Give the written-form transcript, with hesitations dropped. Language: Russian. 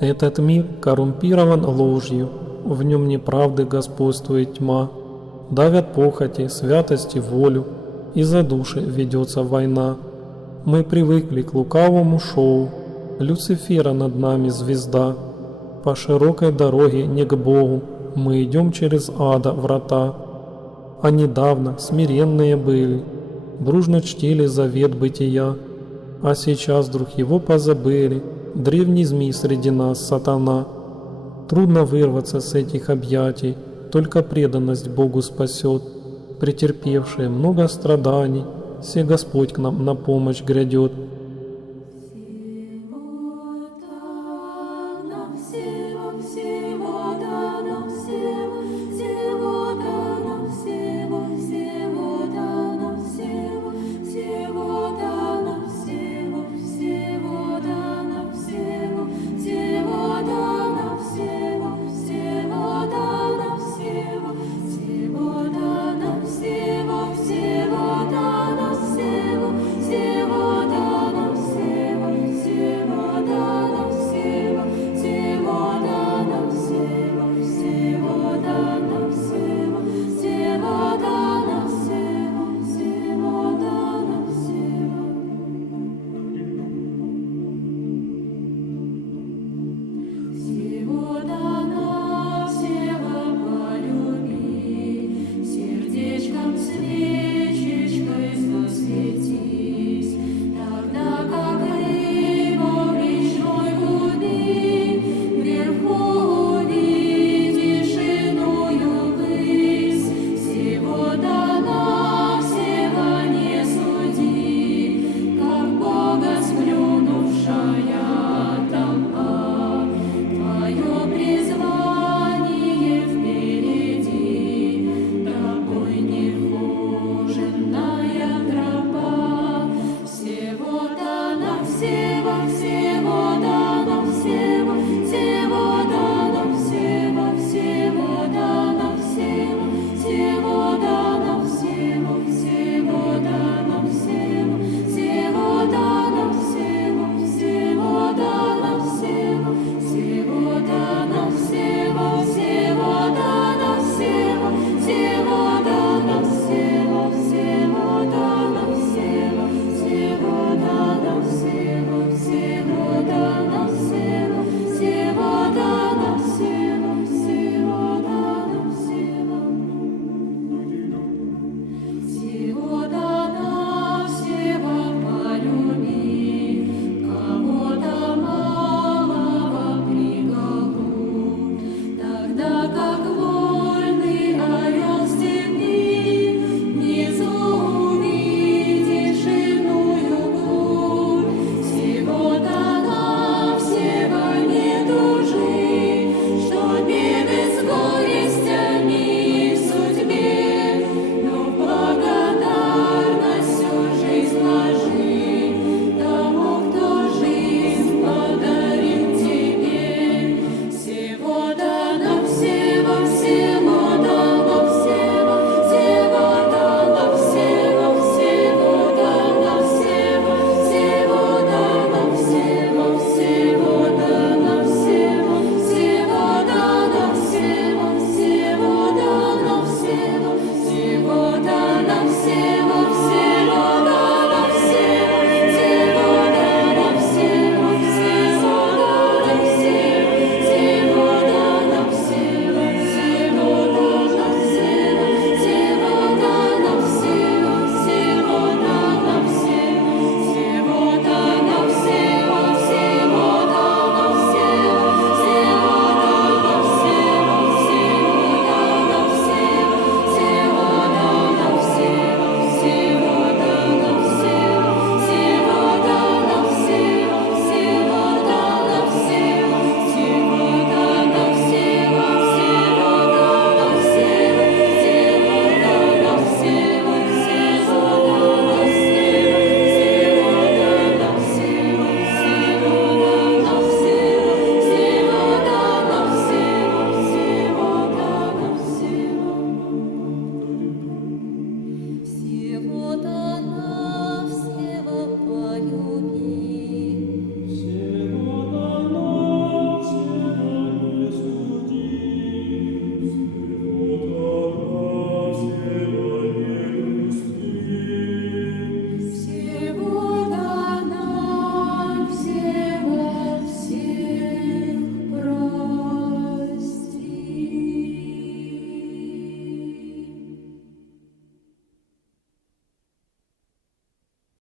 Этот мир коррумпирован ложью, в нем неправды господствует тьма. Давят похоти, святости, волю, и за души ведется война. Мы привыкли к лукавому шоу, Люцифера над нами звезда. По широкой дороге не к Богу, мы идем через ада врата. А недавно смиренные были, дружно чтили завет бытия, а сейчас вдруг его позабыли, древний змей среди нас сатана. Трудно вырваться с этих объятий, только преданность Богу спасет. Претерпевшие много страданий, все Господь к нам на помощь грядет. Всего